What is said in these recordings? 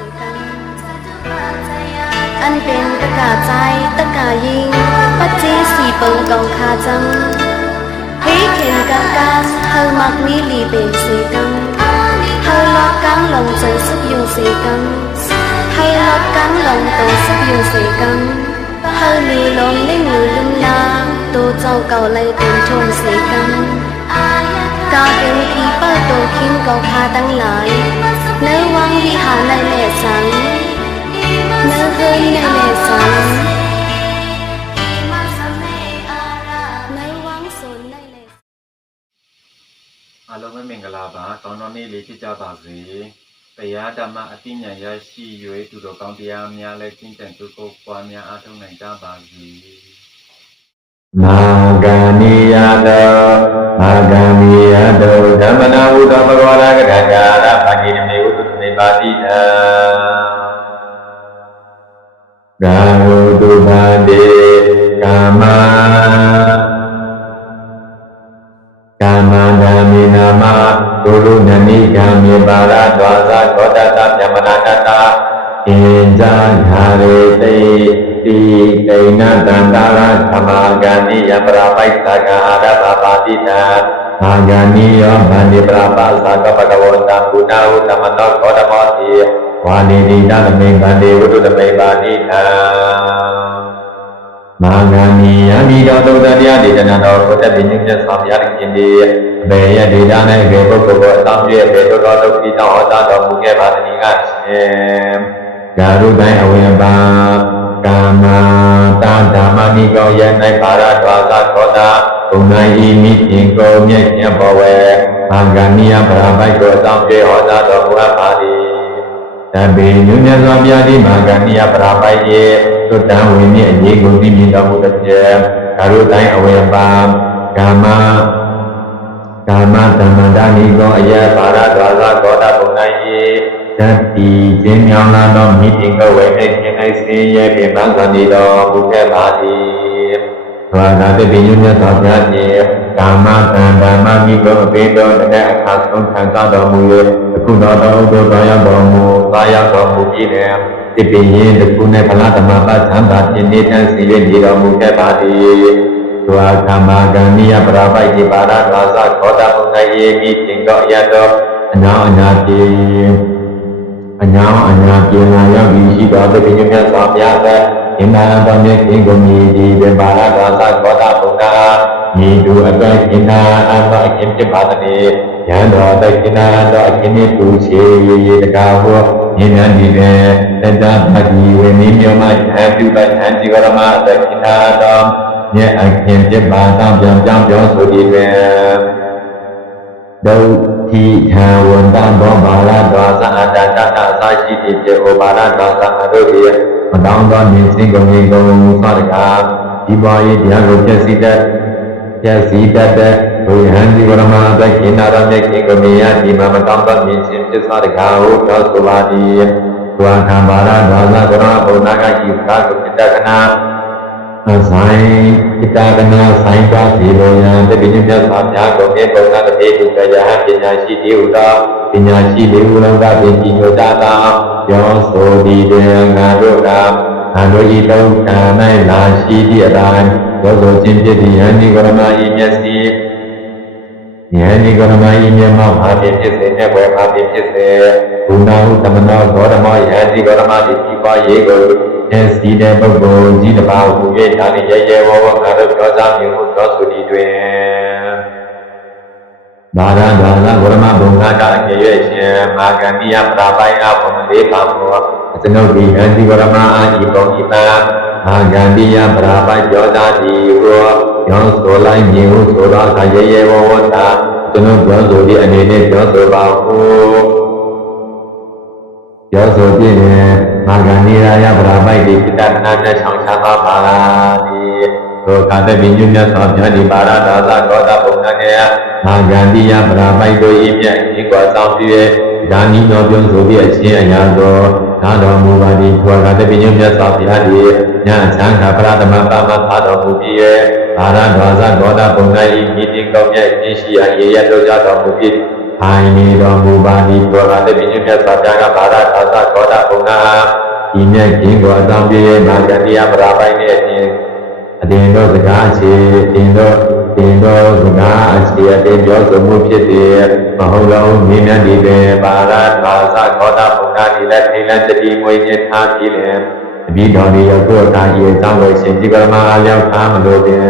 สีกัน อันเป็นตะกาใจตะกายิงปัจเจสีเปิงกองคาจังเฮ้เข็นกังกังเฮามักมีลีเป็นสีกังเฮาลอกกังลงจนสุกยุงสีกังเฮาลอกกังลงตัวสุกยุงสีกังเฮาลือลงได้งูลุมลางตัวเจ้าเก่าเลยเป็นชนสีกัง กาเป็นผีเป้าตัวคิงกองคาตั้งหลาย 能往里好那那上，能喝那那上。အလုံးမင်္ဂလာပါကောင်းတော်နေ့လေးဖြစ်ကြပါစေတရားဓမ္မအသိဉာဏ်ရရှိ၍သူတော်ကောင်းတရားများလည်းကျင့်ကြံကြိုးကိုပွားများအားထုတ်နိုင်ကြပါစေနာဂာနိယတောအာဂာမိယတောဓမ္မနာဟုသောဘဂဝါရကထာကာရပါတိမေ ဝတုသေပါတိတံဂါဟုတုဘာတိကာမကာမဓမ္မိနာမဒုလုနနိဂာမေပါ ရဒွါသသောတတဗျမနာတတအင်ဇာဓာရေတိတိကိဏတန္တာရသမာဂန္တိယပရာပိုက်သကအာရပပါတိတာမာဂန္တိယောဗန္တိပရာပါသကပကဝတံဘုနာဟုသမတောသောတမောတိဝါနိတိတသမိဗန္တိဝုဒ္ဓမိပါတိတံမာဂာနီယံဒီတော်သုတ္တတရားဒေသနာတော်ဘုဒ္ဓပင်ညတ်ဆောင်ရတဲ့ခင်ဒီအဘေယဒေတာနဲ့ဘေပုဂ္ဂိုလ်ကိုအတောင်းပြည့်ဘေတော်တော်ဒုက္ခိတောဟောတာတော်မူခဲ့ပါတည်းကရှင်ဂါရုတိုင်းအဝိယပါ ကာမတာဓမ္မနိကောယ၌ပါရဒွါသသောတာဘုံနိုင်ဤမိခင်ကိုမြတ်ညဘောဝေမာဂာနီယပရာပိုက်ကိုအတောင်းပြည့်ဟောတာတော်မူအပ်ပါသည်တံပေညုညသောပြာတိမာဂဏိယပရာပိုက်ယေသုတံဝိနိအေကိုသိမြင်တော်မူတစ်ချက်ကာရုတိုင်းအဝေပါကာမကာမတမ္မန္တနိကောအယပါရဒွါသကောတာဘုံနိုင်ယေသ တ္တိကျင်းမြောင်းလာသောမိတိကဝေနေခြင်း၌စေရဲ့ပြပန်းသဏိတော်ဘုခဲ့ပါသည်သဝနာတိပိညုညသောပြာတိကာမတံဓမ္မမိကောအပေတော်တည်းအခါဆုံးခံစားတော်မူ၍အခုတော်တော်ဥဒ္ဒောတော်ရောက်တော်မူသာရောက်တော်မူပြီးတယ်တိပိယင်တခုနဲ့ဗလာဓမ္မပတ်သံသာပြင်းနေတဲ့စီရနေတော်မူခဲ့ပါသည်ဒွါကမ္မာဂဏိယပရာပိုက်ဒီပါရဒွါသခောတာဘုံ၌ယေမိသင်္ကောအယတောအနာအနာပြေ အညာအညာပြေနာရောက်ပြီးရှိတော်သတိညမြတ်စွာဘုရားတဲ့ဣမံတော်မြတ်ခင်ကုန်ကြီးဒီပင်ပါရဒွါသခောတာဘုံနာဤသူအတွက်ကိနာအဘအခင်ဖြစ်ပါသည်ယံတော်တကိနာတော်အကိနိတူချေရေရေတကာဟောမြင်မြန်းဒီလေတတပတိဝေနိမြောမယံပြုပတံជីဝရမတကိနာတော်မြဲအခင်ပြပါတောင်းပြောင်းပြောင်းပြောဆိုဒီတွင်ဒု တိထံဝန္တဘောဘာလတော်သအတ္တတတအစာရှိတိပြေဩဘာလတော်သအတို့ဒီမတောင်းသောမြင်စင်ကုန်ကြီးကုန်သောတကားဒီပါရေးတရားကိုပြည့်စည်တဲ့ပြည့်စည်တတ်တဲ့ဘုရားဒီဝရမသကိနာရမေကိကမေယဒီမမတောင်းတမြင်ခြင်းပစ္စာတကာဟုသောဆိုပါသည်ဒွါခံပါရဒါသကရဘုနာကဤသာကုတကနာအ ဆိုင်ဣတကနာဆိုင်ပါဒီလိုယံတပိညမြတ်စွာဘုရားကိုမြေပုံနာတတိတုကယဟပညာရှိတိဟုသောပညာရှိလေးဟုလောကပင်ကြီးညိုတာတာရောဆိုဒီတေငါတို့ကငါတို့ဤသုံးခံ၌လာရှိသည့်အတိုင်းသောသောချင်းဖြစ်သည့်ယန္တိကရမဤမျက်စိယန္တိကရမဤမျက်မှောက်ဘာဖြစ်ဖြစ်စေနဲ့ဘယ်ဘာဖြစ်ဖြစ်စေဘုနာဟုသမနောဂေါရမယန္တိကရမဤဒီပါရေကို ဉာဏ်စီတဲ့ပုဂ္ဂိုလ်ကြီးတစ်ပါးဟူ၍ဒါနှင့်ရဲရဲဝဝငါတို့ပြောစားမြင်ဟုသောဆိုသည်တွင်ဘာရဒာလဝရမဘုံနာကအကျေရခြင်းမာဂန္တိယပရာပိုင်အဘုံလေးပါမောအစနုတ်ဒီယန္တိကရမအာဤပုံဤပါအာဂန္တိယပရာပကျောတာတိရောရောဆိုလိုက်မြေဟုဆိုတော့အခါရေရေဝဝတာကျွန်တော်ပြောဆိုဒီအနေနဲ့ပြောဆိုပါဦးပြောဆိုပြည့်တယ် မာဂန္တိရာယပရာပိုက်ဒီပိတနာနဲ့ဆောင်ချပါပါလားဒီသောကာတပိညုညတ်သောမြတ်ဒီပါရဒါသကောတာဘုံနာကေယမာဂန္တိယပရာပိုက်တို့ဤမြတ်ဤကွာဆောင်ပြည့်ဒါနီတော်ပြောဆိုပြည့်အချင်းအရာသောသာတော်မူပါသည်ဘုရားကတပိညုမြတ်စွာဘုရားသည်ညာချမ်းသာပရသမပမသာတော်မူပြီးရဲ့ဘာရဒွါဇဂောတာဘုံ၌ဤမိတိကောင်းမြတ်ရှင်းရှိရာရေရတို့ကြတော်မူပြီး ထိုင်နေတော်မူပါသည်ဘောရတဲ့ပြည့်မြတ်စွာဘုရားကဘာရသာသကောဒဘုံနာဤမြတ်ခြင်းကိုအဆောင်ပြေမာကတိယပရာပိုင်နဲ့အင်းအတင်တို့စကားအခြေတင်တို့တင်တို့စကားအခြေအတင်ပြောဆိုမှုဖြစ်သည်မဟုတ်လုံးမြင်မြတ်ဒီပင်ဘာရသာသကောဒဘုံနာဒီလက်ထိလန်တတိမွေးခြင်းထားပြီးလေအပြီးတော်ဒီရောက်ကိုတာဤအကြောင်းကိုရှင်ဒီပရမအလျောက်ထားမလို့ပင်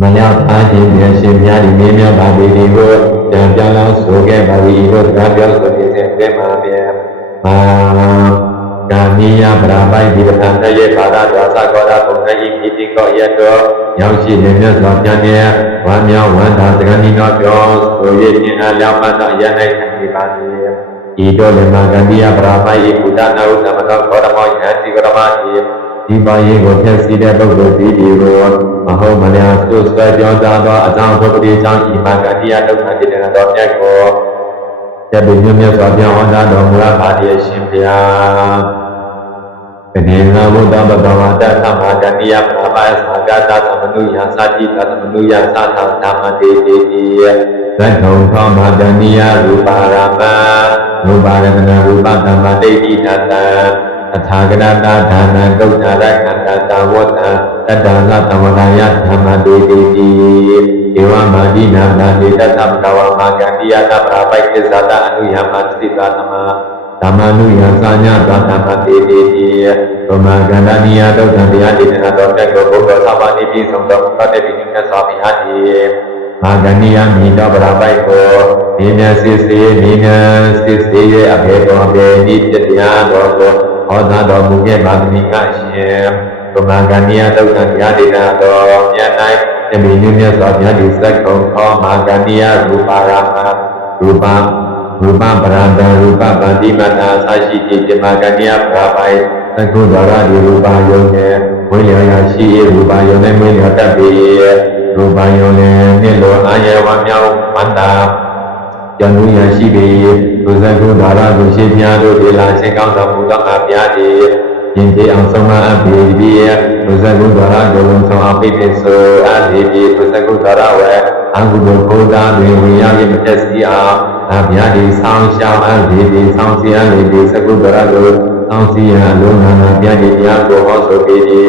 မရောက်အားဖြင့်မြတ်ရှင်များဒီမြင်းများပါသည်ဒီကိုကြံပြောင်းလောင်းဆိုခဲ့ပါသည်ဤတို့ကပြောဆိုနေစဉ်အတွင်းမှာပြန်မာကာမိယပရာပိုက်ဒီပဋ္ဌာန်းတရဲ့ဘာသာဒွါသကောရာပုံနဲ့ဤပိတိကောရတောရောက်ရှိနေမြတ်စွာဘုရားမြတ်ဝမ်းမြောက်ဝမ်းသာသကဏီတော်ပြောဆို၍မြင်အားလျောက်ပတ်သောရ၌ခံနေပါသည်ဤတို့လည်းမာကန္တိယပရာပိုက်ဤဘုဒ္ဓနာဟုသမတော်ခောရမောယံတိကရမဤဒီပါရေးကိုဖျက်ဆီးတဲ့ပုဂ္ဂိုလ်ဒီဒီကို မဟုတ်မလျာသုဆွဲပြောသားသောအကြောင်းပုဂ္ဂိုလ်ကြောင့်ဤမှာကတိယဒုက္ခတိတနာတော်မြတ်ကိုတပိညမြတ်စွာဘုရားဟောကြားတော်မူလာပါတည်းရှင်ဘုရားကနေနာဘုဒ္ဓဘဂဝတာသမ္မာကတိယပရပါသဂတာသမနုယသတိကသမနုယသထဓမ္မတေတိတိသတ္ထုံသောမာတဏိယရူပါရမရူပါရတနာရူပသမ္မာတေတိတတံ အထာဂရတာဒါနံဒုက္ခရခန္တာတဝတ္တတတ္တလတဝရယဓမ္မတေတိတိဧဝမာဒိနာနာတိတတ္တပကဝမာကန္တိယတပရာပိုက်ကိစ္စတအနုယမသတိတာသမဓမ္မနုယသာညာသဓမ္မတေတိတိဗမကန္တနိယဒုက္ခတရားတိနာတော်တက်ကိုဘုရားသဘာနိပိဆုံးတော်သတ္တေပိညမြတ်စွာဘုရားတိမာဂဏိယမိတော်ပရာပိုက်ကိုဒီမြတ်စစ်စေဒီမြတ်စစ်စေရဲ့အဘေကောအဘေနိတတရားတော်ကို ဟောသာတော်မူခဲ့ပါသည်ကရှင်ဗမာကဏီယဒုက္ခတရားဒေနာတော်မြတ်၌တမီညမြတ်စွာဘုရားဒီစက္ကုံခောမာကဏီယရူပါရမရူပရူပပရဒရူပဗန္တိမတာသရှိတိပြမကဏီယပရာပိုင်သက္ကုဒရဒီရူပယုံနဲ့ဝိလျာယရှိရူပယုံနဲ့မင်းရတတ်ပေရူပယုံနဲ့နှစ်လိုအာယဝမြောက်မန္တာကျန်သူရရှိပေ ဒုစကုဒါရဒုရှိပြားတို့ဒီလာချင်းကောင်းတော်မူသောအပြားဒီယင်ပြေအောင်ဆုံးမအပ်ပေပြီဒုစကုဒါရကိုလုံးဆောင်အပိပိဆိုအပ်ပေပြီဒုစကုဒါရဝေအကုသိုလ်ဘုရားတွင်ဝိရယမတက်စီအားအပြားဒီဆောင်းရှောင်းအပ်ပေပြီဆောင်းစီအပ်ပေပြီစကုဒါရကိုဆောင်းစီရလုံးနာနာပြားဒီတရားကိုဟောဆိုပေပြီ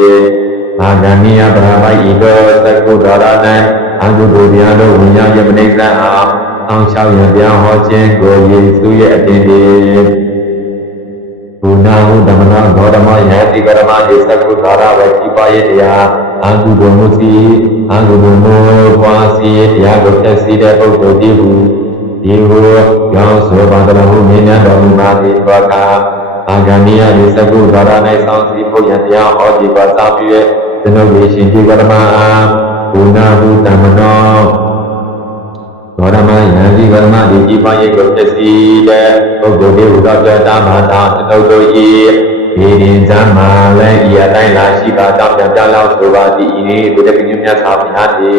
မာဒဏိယပရပိုက်ဤသောစကုဒါရ၌အကုသိုလ်တရားတို့ဝိရယမနိစ္စအား အောင်ချောက်ရပြဟောခြင်းကိုယေရှုရဲ့အတင်ဒီဘုနာဟုဓမ္မနာဂေါတမယတိကရမယေသကုသာရဝေဒီပါယတရားအကုသိုလ်မှုစီအကုသိုလ်မှုပွားစီတရားကိုဖြည့်စည်းတဲ့ပုဂ္ဂိုလ်ဒီဟုဒီဟုကြောင့်ဆိုပါတော်မူမြင်များတော်မူပါသည်ဘကအာဂဏိယယေသကုသာရ၌ဆောင်းစည်းဖို့ရတရားဟောဒီပါသာပြည့်ဇနုဝေရှင်ဒီကရမဘုနာဟုဓမ္မနောသောရမ ယံဒီကရမဒီဒီပါယေကိုပစ္စည်းတဲ့ပုဂ္ဂိုလ်ဒီဟုသောပြတာမာတာအတုတ်တို့ဤဒီရင်ဇမ်းမာလည်းဤအတိုင်းလာရှိပါတောင်းပြပြလောက်ဆိုပါသည်ဤနေ့ဘုဒ္ဓကညမြတ်စွာဘုရားတိ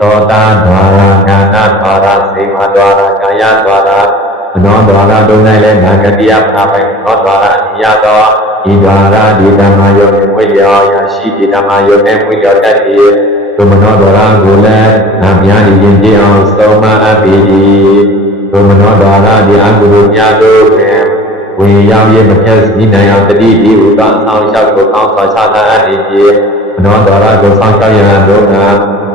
သောတာဒွါရကာနာဒွါရစေမဒွါရကာယဒွါရမနောဒွါရတို့၌လည်းနာဂတိယဖာပိုင်သောဒွါရအညသောဤဒွါရဒီဓမ္မယောနှင့်ဝိလျောရရှိဒီဓမ္မယောနှင့်ဝိလျောတတ်သည် သုမနောဒွါရကိုလည်းအဗျာဒီရင်ကြည်အောင်သုံးမအပ်ပေသည်သုမနောဒွါရဒီအကုသိုလ်များတို့ဖြင့်ဝေရောက်ရမဖြတ်စည်းနိုင်အောင်တတိဒီဥပအဆောင်လျှောက်ကိုကောင်းစွာချထားအပ်နေပြီးမနောဒွါရကိုဆောင်လျှောက်ရန်တို့က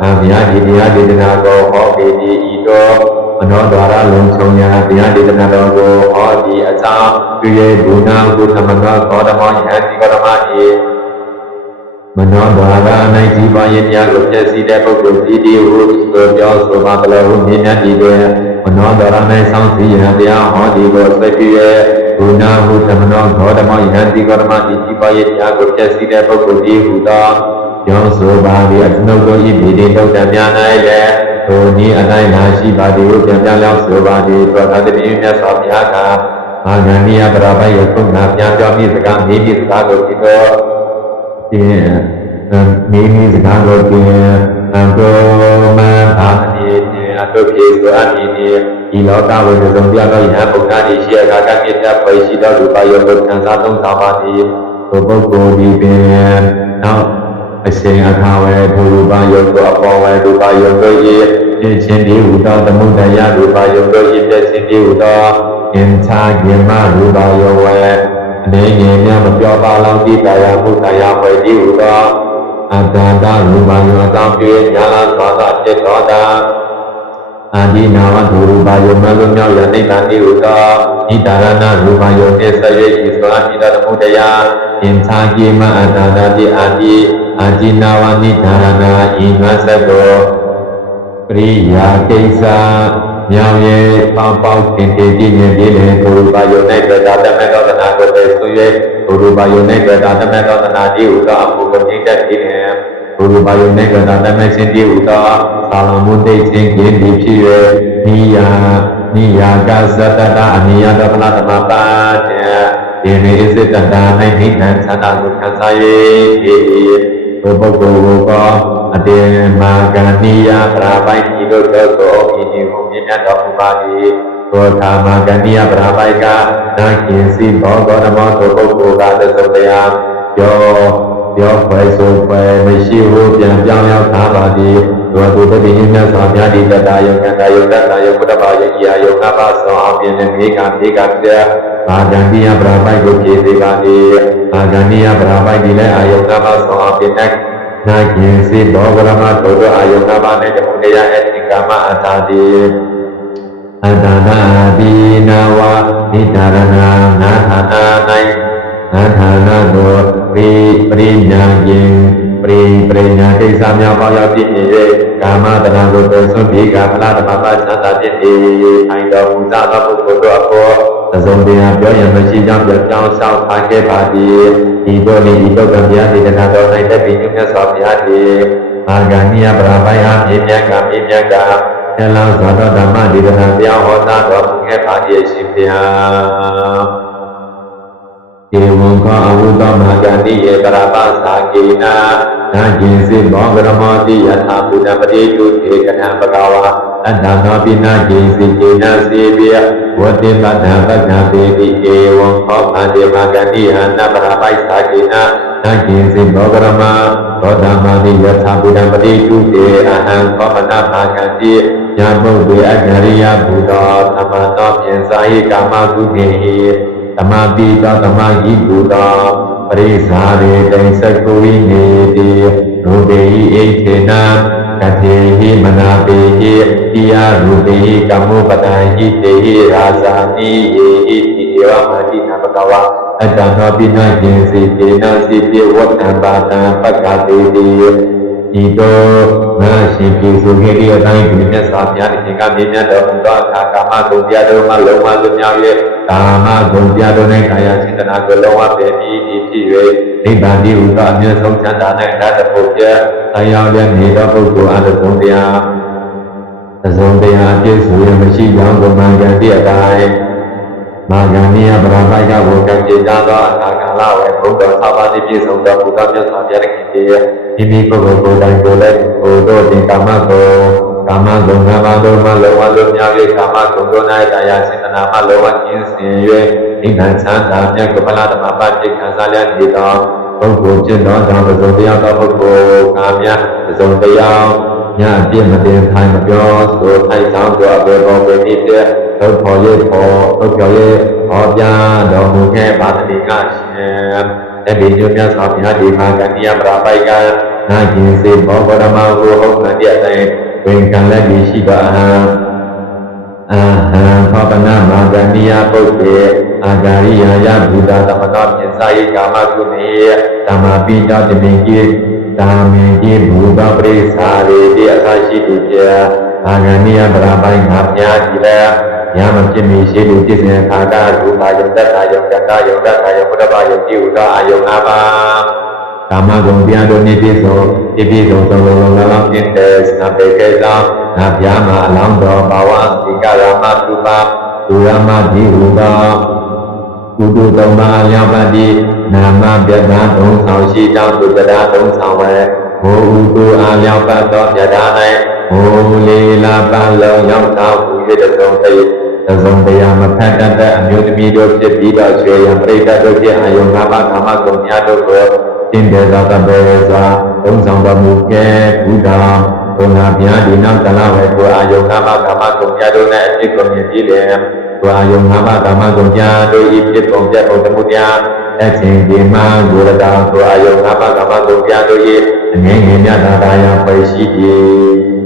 အဗျာဒီတရားဒေသနာကိုဟောပေသည်ဤတော်မနောဒွါရလုံးချုံရာတရားဒေသနာတော်ကိုဟောဒီအကြောင်းပြုရဲ့ဘုနာကုသမနောသောဓမောယဟတိကရမဤ မနောဘာဂအနိုင်ဒီပါရဲ့တရားကိုပြည့်စည်တဲ့ပုဂ္ဂိုလ်ဒီဒီဟုဆိုပြောဆိုပါကလေးဟုမြင်မြတ်ဒီတွေမနောဒရ၌ဆောင်းစည်းရန်တရားဟောဒီကိုဆွေပြည့်ရဲ့ဘုနာဟုသမနောဂေါတမယန္တိကရမဒီဒီပါရဲ့တရားကိုပြည့်စည်တဲ့ပုဂ္ဂိုလ်ဒီဟုသောပြောဆိုပါသည်အနှုတ်တို့ဤမိတိတုတ်တများ၌လည်းဘုနည်းအတိုင်းလာရှိပါသည်ဟုပြန်ပြန်လောက်ဆိုပါသည်သောတာတတိယမြတ်စွာဘုရားကအာဂန္ဓိယပရပိုက်ယခုနာပြန်ပြောမိစကားမိမိစကားကိုဒီတော့ တင်မိမိစကားကိုတင်အတောမဘာတိတင်အတုပြေဆိုအပ်ဒီဒီလောကဝိဇ္ဇုံတရားတော်ယဟန်ပုဂ္ဂာတိရှိရကကမြတ်ဖွယ်ရှိတော်လူပါယောကိုခံစားသုံးဆောင်ပါသည်သို့ပုဂ္ဂိုလ်ဒီပင်နောက်အရှင်အခါဝေဘုရူပယောကိုအပေါ်ဝေရူပယောကိုဤဖြစ်ခြင်းဒီဟုသောသမုဒယရူပါယုတ်တို့ဤဖြစ်ခြင်းဒီဟုသောအင်္ချာကိမရူပါယဝေအ နေငယ်များမပြောပါလောင်တိကာယမုတရားဝေဒီဟုသောအတ္တတရူပါယအတောင်းပြညာလာသောသောจิตတော်တာအာဒီနာဝဒုရူပါယုံမလွမြောက်ရနိဗ္ဗာန်တိဟုသောဣတာရဏရူပါယုံနှင့်ဆက်၍ဤသောအပိတသမုဒယအင်္သာကိမအတ္တတတိအာတိအာဒီနာဝနိဒါရဏဤငါစက်ကိုပရိယာကိစ္စ မြောင်ရဲ့ပေါပေါတင်တည်ကြည်မြင်ပြီးလေဒုရူပါယုံ၌တွေ့တာတမေသောတနာကိုတည်ဆွ၍ဒုရူပါယုံ၌တွေ့တာတမေသောတနာတိဟုသောအမှုကိုသိတတ်ပြီးလေဘုရားဘာယုန်နဲ့ကတာတမက်ချင်းတည်းဟူသောသာလမုန်တိတ်ချင်းကျင်းပြီးဖြစ်၍နိယာနိယာကသတ္တတာအနိယတဖလားသမပါတေဒီနေစိတ္တတာ၌နိဒံသတ္တကိုခံစား၍ဘုပုဂ္ဂိုလ်ကိုကော အတေမာကနိယပရာပိုက်ဤတို့သောသောဤဒီဟုမြတ်တော်မူပါသည်သောသာမကနိယပရာပိုက်ကနာကျင်စီဘောဂေါတမောသောပုဂ္ဂိုလ်ကသစ္စာတရားယောပြောခွဲဆိုခွဲမရှိဘူးပြန်ပြောင်းရောက်သားပါသည်သူကသူတတိယမြတ်စွာဘုရားဒီတတယုံကံတယုံတတယုံဘုဒ္ဓဘာယကြီးအယုံကပါသောအပြင်နဲ့မိကမိကပြအာဂန္တိယပရာပိုက်ကိုပြေသေးပါသည်အာဂန္တိယပရာပိုက်ဒီလည်းအယုံကပါသောအပြင် နဲ့နာကျင်စီဘောဂရမတို့တို့အယုံကပါနဲ့တမှုတရားအတိကမအထာတိအတ္တနာတိနာဝိဒါရဏနာထာနာ၌နာထာနာကိုပိပရိညာယင်ပရိပရိညာကိစ္စများပေါရောက်ဖြစ်နေ၍ကာမတဏှာကိုသုံးဆွပြီးကာမလဓမ္မပချမ်းသာဖြစ်နေထိုင်တော်မူသောပုဂ္ဂိုလ်တို့အဖို့ သဇုံတရားပြောရင်မရှိကြောင်းပြောကြောင်းဆောင်ထားခဲ့ပါသည်ဒီတို့နေဒီတော့ကဗျာဒေသနာတော်၌တက်ပြီးမြတ်စွာဘုရားသည်အာဂဏိယပရာပိုင်အားမြေမြတ်ကမြေမြတ်ကဆလံဇာတော်ဓမ္မဒေသနာတရားဟောတာတော်မူခဲ့ပါသည်ရှင်ဘုရားေဝံခောအဝုတ္တမဟာဂတိယေပရပသာကေနာ နာကျင်စေဘောဂရမောတိယထာဘုဒ္ဓပတိတုတေကထံပကဝါအတ္တသောပိနာကျင်စေကေနာစေပိယဝတိပတ္တပက္ခပေတိဧဝံခောအန္တေမဂတိဟနပရပိုက်သာကေနာနာကျင်စေဘောဂရမသောတမတိယထာဘုဒ္ဓပတိတုတေအဟံခောပနပါကတိညာဘုဒ္ဓေအကြရိယဘုဒ္ဓသမတောပြင်စာဟိကာမကုခေဟိဓမ္မပိတဓမ္မဟိဘူတာပရိဇာရေတိသက္ကုဝိနေတိရူ ပေဟိဣထေနကတိဟိမနာပေဟိတိယရူပေဟိကမ္မောပတံဟိတေဟိရာဇာတိဟိဣတိဧဝမတိနပကဝအတ္တနောပိနကျင်စီတေနစီပြေဝတ္တံပါတံပက္ခတေတိဤတော့ငါရှင်ပြေဆိုခဲ့တဲ့အတိုင်းဒီမြတ်စွာဘုရားရှင် ကမြင်မြတ်တော်မူသောအခါကာမဂုဏ်တရားတို့မှလုံးဝလွတ်မြောက်၍ကာမဂုဏ်တရားတို့၌ကာယစေတနာကိုလုံးဝပယ်ပြီးဤဖြစ်၍နိဗ္ဗာန်တည်းဟူသောအမြတ်ဆုံးချမ်းသာ၌တတ်ဖို့ပြဆိုင်ရောက်တဲ့နေသောပုဂ္ဂိုလ်အတ္တဆုံးတရားအစုံတရားအပြည့်စုံရမရှိကြောင်းကိုမှန်ကန်သည့်အတိုင်းမာဂဏိယပရပိုက်ကဘုကပြေကြသောအခါကာလဝေဘုဒ္ဓသာပါတိပြည့်စုံသောဘုရားမြတ်စွာဘုရားခင်တေမိမိကိုယ်ကိုယ်ကိုယ်တိုင်ကိုယ်လည်းကိုယ်တို့ဒီကာမဂုဏ် ကာမဂုဏ်ငါးပါးတို့မှလောဘလွတ်မြောက်၍ကာမဂုဏ်တို့၌တရားစေတနာမှလောဘကျင်းစင်၍နိဗ္ဗာန်ချမ်းသာမြတ်ကပလဓမ္မပတိခံစားလျက်နေသောပုဂ္ဂိုလ်ကျင့်တော်ကြောင့်ပဇုံတရားသောပုဂ္ဂိုလ်ကာမြပဇုံတရားညအပြည့်မတင်ထိုင်မပြောဆိုထိုက်ဆောင်ကြောအပေပေါ်ပေတိတဲ့သုတ်ဖို့ရဲ့ပေါ်သုတ်ပြောရဲ့ဟောပြတော်မူခဲ့ပါတိကရှင်တပိညမြတ်စွာဘုရားဒီမှာကတိယပရာပိုက်ကနာကျင်စေဘောဂရမဟုဟုတ်မှတဲ့အတိုင်း ဝင်ကံလက်ပြီးရှိပါဟံအာဟံဖောပနာမာဂန္တိယပုဂ္ဂေအာဂါရိယာယဘုဒ္ဓသမတောပြစ္ဆာယိကာမကုနေဓမ္မပိတတမိကြီးသာမေကြီးဘုဒ္ဓပရိသာရေတိအသာရှိတိပြအာဂန္တိယပရာပိုင်ငါမြားကြည်လဲညမဖြစ်မီရှိလူပြည့်စုံခါတာရူပါယုံတတ္တယုံကတ္တယုံတတ္တယုံဘုဒ္ဓဘာယုံကြည်ဥဒ္ဒအာယုံငါပါ ကာမဂုဏ်တရားတို့နေပြည့်စုံပြည့်ပြည့်စုံစုံလုံးလုံးလုံးပြည့်တဲ့စနပေကေသောငါပြားမှာအလောင်းတော်ဘာဝသီကရမတုပါဒုရမတိဟူသောကုတုသုံးပါးရောက်ပါသည်နာမပြတ်သားသုံးဆောင်ရှိကြောင်းသူတရားသုံးဆောင်ဝဲဘောဥတုအားရောက်ပတ်သောပြတ်သား၌ဘောလေလာပလုံးရောက်သောဟူ၍တဆုံးတည်းသဇုံတရားမဖတ်တတ်တဲ့အမျိုးသမီးတို့ဖြစ်ပြီးတော့ဆွေရန်ပြိတ္တတို့ဖြစ်အာယုငါးပါးကာမဂုဏ်များတို့ကို တင်တယ်သောတပေသာသုံးဆောင်တော်မူခဲ့ဘုရားဘုံနာဗျာဒီနောက်ကလဝေကိုအာယုငါးပါးကာမဂုဏ်ပြတို့နဲ့အဖြစ်ကုန်မြည်ပြီးလေကိုအာယုငါးပါးကာမဂုဏ်ပြတို့ဤဖြစ်ကုန်ပြကုန်တမှုပြအချင်းဒီမှာကိုရတာကိုအာယုငါးပါးကာမဂုဏ်ပြတို့ဤအငြင်းငြင်းမြတ်တာတရားပဲရှိသည်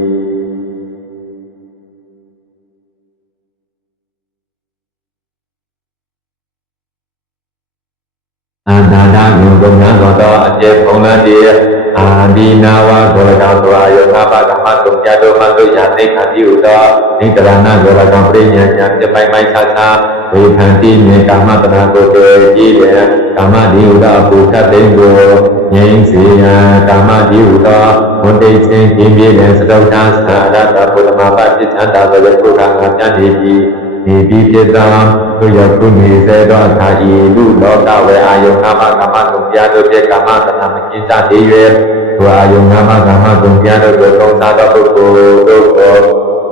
အာဒါဒဂုံကုန်များသောအကျေဖုံးလတိအာဒီနာဝဂောရကံသောအာယုငါးပါးဓမ္မတုံကြတော်မှတို့ယာသိခာတိဟုသောနိတရဏဂောရကံပရိညာညာပြပိုင်ပိုင်ခြားခြားဝေဖန်တိမြေကာမတနာကိုတေကြီးလေကာမဒီဟုသောအပူထတ်သိမ်းကိုငြိမ်းစေရန်ကာမဒီဟုသောဝတ္တိချင်းပြင်းပြင်းနဲ့စတုထာသာရတဘုဒ္ဓမာပတိချမ်းသာသောယခုကငါပြနေပြီ နေပြီးပြတံသူရောက်ခုနေစေသောသာဤလူလောကဝေအာယုကာမကာမကုံပြာတို့ဖြင့်ကာမတဏမကိစ္စတည်း၍သူအာယုကာမကာမကုံပြာတို့ကိုသုံးစားသောပုဂ္ဂိုလ်တို့ကို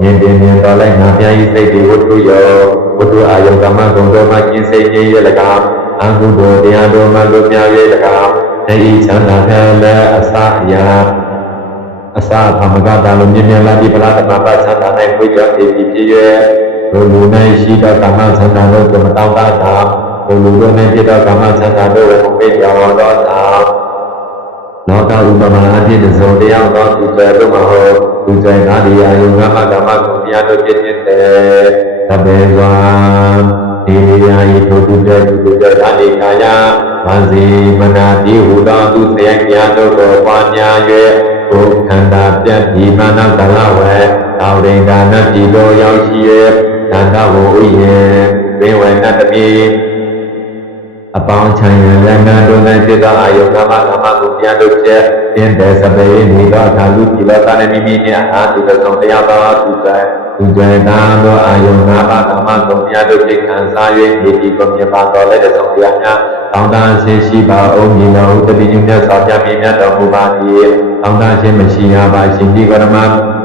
မြင်တင်မြင်တော်လိုက်ငါပြာဤစိတ်တွေဝတ္ထုယောဝတ္ထုအာယုကာမကုံတို့မှကျင်စိတ်ကြီးရ၎င်းအကုသိုလ်တရားတို့မှလွတ်မြောက်၍၎င်းတည်းဤချမ်းသာခံလည်းအစအရာအစသမဂတံလိုမြင်မြင်လာပြီးပလာတမပ္ပချမ်းသာ၌ကိုကြောင့်ဖြစ်ဖြစ်၍ ဘုလူ၌ရှိသောကာမသံသာတို့ကိုမတောင်းတတာဘုလူတို့၌ဖြစ်သောကာမသံသာတို့ကိုမပိတ်ကြောင်သောသာလောကဥပမာအဖြစ်တစ်စုံတယောက်သောသူဆွဲတို့မှာဟောသူဆွဲငါဒီအာယုငါမကာမကိုတရားတို့ဖြစ်ဖြစ်တဲ့သဗ္ဗေဝံဒီယာယိထိုတုတဲ့သူတို့ဓာတိကာယဗာစီမနာတိဟူသောသူစရိုက်တရားတို့ကိုပွားများ၍ကိုယ်ခန္ဓာပြတ်ဒီမနကလဝေတောရိန္ဒာနတိတို့ရောက်ရှိ၍ သန္တဝဥယျေဝိဝေနတတိအပေါင်းချမ်းရလက်နာတို့၌စေတအာယုကမကမကိုပြန်တို့ချက်တင်းတဲ့စပေနေသောအခါလူကြည်လောကနဲ့မိမိနှင့်အာသူသောတရားပါသူက သူကြဲတာသောအာယုငါးပါးကမကုန်များတို့ဖြစ်ခံစား၍ဒီဒီကိုမြတ်ပါတော်လည်းသောတရားများတောင်းတဆင်းရှိပါအောင်မြင်တော်တတိညမြတ်စွာဘုရားပြည့်မြတ်တော်မူပါ၏တောင်းတခြင်းမရှိရပါရှင်ဒီကရမ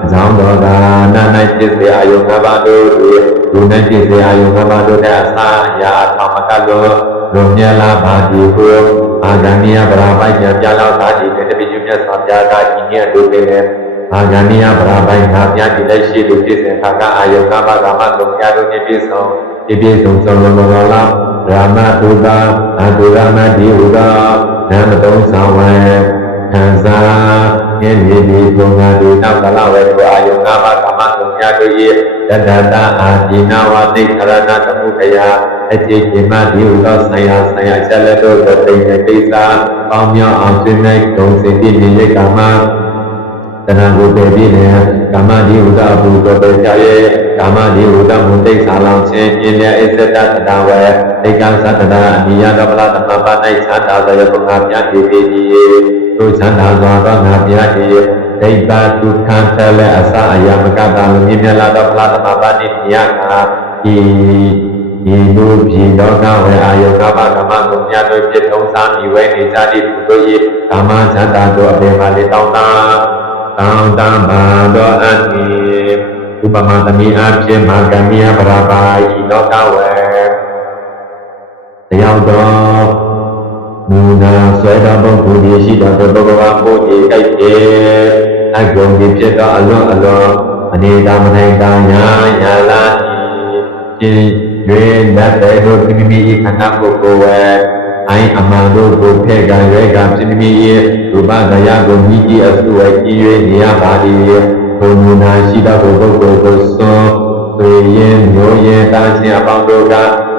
အကြောင်းတော်သာနာ၌ဖြစ်စေအာယုငါးပါးတို့တွင်လူ၌ဖြစ်စေအာယုငါးပါးတို့တဲ့အစာအရာအထောင်မကလို့လွန်မြတ်လာပါသည်ကိုအာဂန္နိယဗရာပိုက်ပြပြလောက်သာဒီတပိညမြတ်စွာဘုရားကဤနည်းတို့လည်း အာဂန္နိယဗရာပိုက်ငါဘုရားဒီလက်ရှိလူဖြစ်စဉ်ခါကအာယုငါးပါးကမတုံများတို့ပြည့်စုံပြည့်စုံစုံလုံးလုံးလားရာမတုတာအတုရမတိဟုသောနမတုံသံဝေခံစားမြင်မြည်ဒီဘုံငါတို့နောက်ကလဝေကိုအာယုငါးပါးကမတုံများတို့၏တတတအာဒီနာဝတိခရဏတမှုခယာအခြေကျင်မဒီဟုသောဆံရဆံရချက်လက်တို့ကိုတိမ်နေကိစ္စပေါင်းမြောက်အောင်ဆွေးနွေးဂုံစင်ပြည့်မြည်ကာမ တဏှာကိုပယ်ပြီးလေကာမဒီဟုသောအဘူကိုပယ်ချရဲ့ကာမဒီဟုသောမုတိတ်ဆာလောင်ခြင်းပြင်းတဲ့အစ္စတတတဝေဧကသတ္တရာအနိယတပလသမပ၌သန္တာဇယပုငါပြတိတိတိသူသန္တာဇောသောငါပြတိဒိဋ္ဌတုခံသလဲအစအယမကတာလူမြင်မြလာသောပလသမပနိယကာဤဤလူပြည်လောကဝေအာယုကပကမကုမြတ်တို့ပြည့်ထုံးစားမိဝဲနေကြသည့်သူတို့၏ကာမသန္တာတို့အပေမှာလေတောင်းတာ တောင်းတပါတော်အတ္တိဥပမာသမီးအဖြစ်မာကမိယပရာပါဤလောကဝေတရားတော်မူနာဆွဲတော်ပုဂ္ဂိုလ်ကြီးရှိတော်ဘဂဝါဘုရားကြိုက်တယ်အကုံဒီဖြစ်သောအလွန်အလွန်အနေသာမနိုင်တာညာညာလာဤရွေနတ်တဲ့တို့မိမိဤခန္ဓာကိုယ်ကိုယ်ဝဲ အိုင်အမှန်တို့ကိုဖဲ့ကံရွဲကံဖြစ်မိ၏ရူပတရားကိုမြည်ကြည့်အစုဝဲကြည်၍နေရပါသည်ဘုံမူနာရှိသောပုဂ္ဂိုလ်ကိုသွန်သွေရင်မျိုးရင်တာခြင်းအပေါင်းတို့က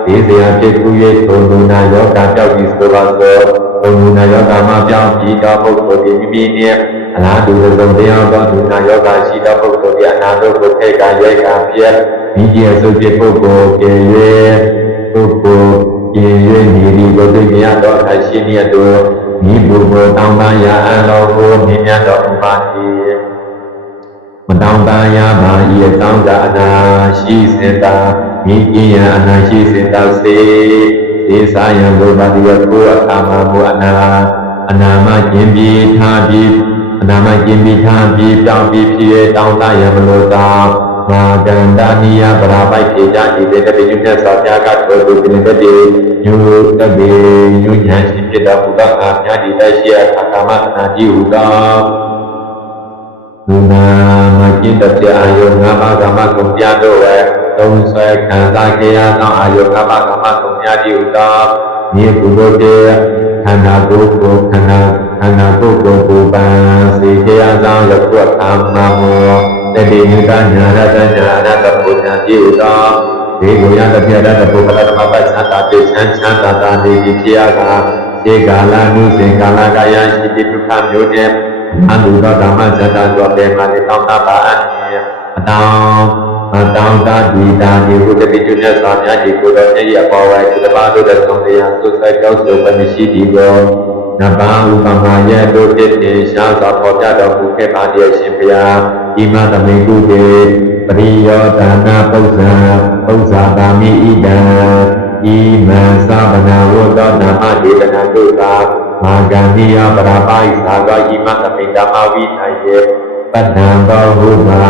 ဒီစရာဖြစ်ခု၍ဘုံမူနာယောဂပြောက်ပြီးဆိုပါသောဘုံမူနာယောဂမှာပြောင်းပြီးသောပုဂ္ဂိုလ်ဒီမိမိနှင့်အလားတူသောတရားသောမူနာယောဂရှိသောပုဂ္ဂိုလ်ဒီအနာတို့ကိုဖဲ့ကံရွဲကံဖြစ်မိကြအစုဖြစ်ပုဂ္ဂိုလ်ကျေ၍ပုဂ္ဂိုလ်ကျေ၍ နေဒီကိုသိမြတ်သောအခါရှိမြတ်တို့မိဘကိုတောင်းတရာအလောကိုမြင်မြတ်တော်မူပါ၏မတောင်းတရာပါ၏အတောင်းတအနာရှိစေတာမိကျင်ရအနာရှိစေတာစေစေစာယံဘုရားတိယကိုအခါမမူအနာအနာမကျင်ပြီးထားပြီးအနာမကျင်ပြီးထားပြီးပြောင်းပြီးဖြစ်တောင်းတရမလို့တော င်းမာကန္တာနိယပရာပိုက်ဖြေကြဤတဲ့တပိညတ်စွာဘုရားကတော်သူပြနေတဲ့တေညုတပေညုညာရှိဖြစ်သောဘုရားအားမြတ်ဒီတရှိအခါကာမတနာကြည့်ဟူသောလူနာမကျင့်တဲ့အာယုငါးပါးကမ္မကုန်ပြတို့ဝဲသုံးဆွဲခံစားကြရသောအာယုငါးပါးကမ္မကုန်များတိဥသောမြေပုဂ္ဂိုလ်တေခန္ဓာကိုယ်ကိုခန္ဓာခန္ဓာကိုယ်ကိုပူပန်စေကြရသောယခုအခါမှာမော တတိနိကညာရတညာရတပုညာတိဥသောဒီကိုရတပြရတပုပ္ပလသမပ္ပသန္တာတိချမ်းချမ်းသာသာနေပြီးဖြစ်ရတာခြေကာလနုစေကာလကာယရှိတိဒုက္ခမျိုးတဲ့အနုသောဓမ္မစတ္တသောပေမတိတောင်းတပါအပ်အတောင်းအတောင်းတဒီတာဒီဘုဒ္ဓပိတုမြတ်စွာဘုရားဒီကိုယ်တော်ရဲ့အပေါ်ဝဲဒီတပါးတို့တဲ့ဆုံးတရားသုစိတ်ကြောက်ဆိုပမရှိဒီကိုနဘာဥပမာရဲ့တို့ဖြစ်ဖြစ်ရှားစွာပေါ်ပြတော်မူခဲ့ပါတည်းရှင်ဘုရား ဤမသမိကုတေပရိယောဒါနာပု္ပ္ပံပု္ပ္ပာတာမိဣဒံဤမံသဗ္ဗနာဝတ္တဓမ္မဒေသနာတို့သာမာဂန္ဓိယပရာပါဣသာသောဣမသမိဓမ္မဝိထိုင်ယေပတ္တံသောဟုမာ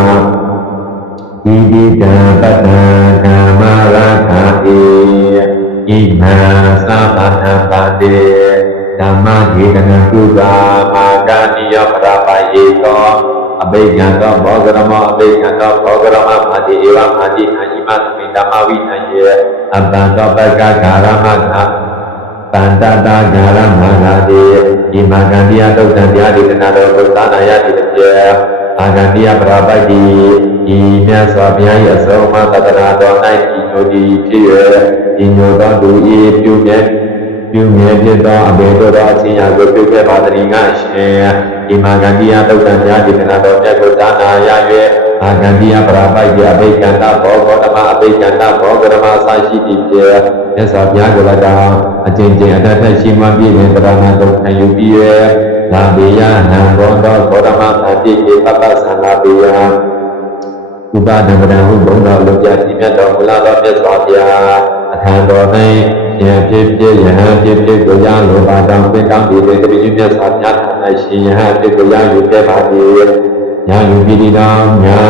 ဣတိတံပတ္တံဓမ္မရထာတိဣမံသဗ္ဗနပါတိဓမ္မဒေသနာကုသာမာဂန္ဓိယပရာပါယေသော အဘိဉာသောဘောဂရမောအဘိဉာသောဘောဂရမမာတိဧဝမာတိအဣမသမိဓမ္မဝိထိုင်ယေအတ္တသောပက္ခဂါရမထာတန်တတာญาရမဟာတိဒီမာဂန္တိယတုတ်တံတရားဒေသနာတော်ကိုသာနာယတိတပြေအာဂန္တိယပရာပိုက်တိဤမြတ်စွာဘုရား၏အဆုံးအမသတ္တနာတော်၌ဤညိုဒီဖြစ်၍ဤညိုသောသူဤပြုမြဲပြုမြဲဖြစ်သောအဘေတို့သောအချင်းရာကိုပြုခဲ့ပါတည်းငါရှင် ဒီမာဂန္တိယတုတ်တံတရားဒေသနာတော်မြတ်ကိုသာနာယ၍အာဂန္တိယပရာပိုက်တိအဘိကန္တဘောဂောတမအဘိကန္တဘောဂရမသာရှိတိပြေမြတ်စွာဘုရားကိုလည်းတောင်းအကျင့်ကျင့်အတတ်ထရှိမှပြည့်ရင်ပရမတ်တော်ခံယူပြီးရလာဘေယနံဘောတော်ဘောဓမသတိကေပပ္ပသံလာဘေယဥပဒံဗဒံဟုဘုံတော်လူပြတိမြတ်တော်မူလာသောမြတ်စွာဘုရားအထံတော်၌ ယံဖြစ်ဖြစ်ယဟန်ဖြစ်ဖြစ်ကိုရလိုပါတောင်းပင်တောင်းဒီလေတပိမြတ်စွာဘုရားထံ၌ရှင်ယဟန်ဖြစ်ကိုရယူခဲ့ပါသည်ညာယူပြီးဒီတော်ညာ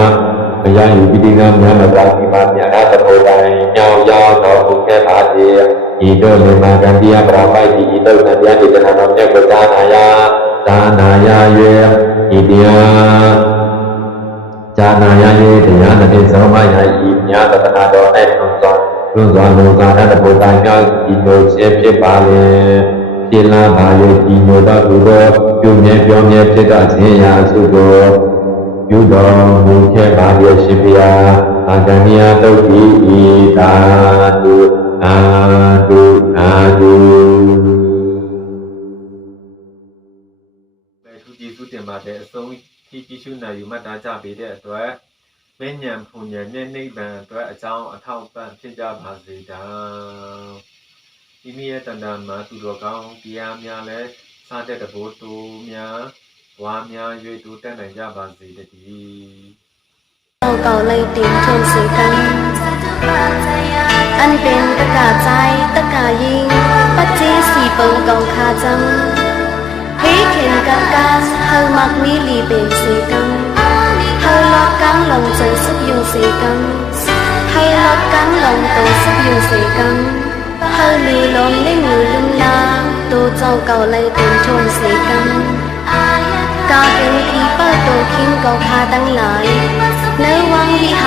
ဘုရားယူပြီးဒီတော်ညာမသာဒီပါမြတ်တဘောတိုင်းညောင်းရောက်တော်မူခဲ့ပါသည်ဤသို့လေမာကံတရားပရာပိုက်ဤသို့တရားဒေသနာတော်မြတ်ကိုသာနာယသာနာယ၍ဤတရားဇာနာယ၍တရားတစ်ပြည့်စုံမယဤမြတ်တနာတော်၌ထုံး စွာထုံးစွာလုံသာရတဲ့ဘုရားများဤလိုခြင်းဖြစ်ပါလေဖြစ်လာပါ၍ဤလိုသောသူတော်ပြုမြဲပြောမြဲဖြစ်သောခြင်းရာစုကိုပြုတော်မူခဲ့ပါရရှင်ဘုရားအာဂဏိယတုတ်ဤဤသာတုအာတုအာတုပဲထူးကျေးဇူးတင်ပါတယ်အဆုံးထိကြည့်ရှုနိုင်ယူမှတ်သားကြပေးတဲ့အတွက် မဉ္ဇဉ်ဖုန်ဉဏ်နဲ့နိဗ္ဗာန်အတွက်အကြောင်းအထောက်ပံ့ဖြစ်ကြပါစေတည်းဒီမိရဲ့တန်တန်မှာသူတော်ကောင်းတရားများလဲစားတဲ့တဘိုးတူများဝါများ၍တူတက်နိုင်ကြပါစေတည်း เราเก่าเลยติงทนสีกัน อันเป็นตะกาใจตะกายิง ปัจเจสีเปิงกองคาจังเฮเข็นกังกังเฮามักมีลีเป็นสีกังเฮา 間浪盡濕用時間，係落緊浪度濕用時間，係撩浪呢撩亂啦，都就夠你斷盡時間。家境偏不到天國下等來，你往以後。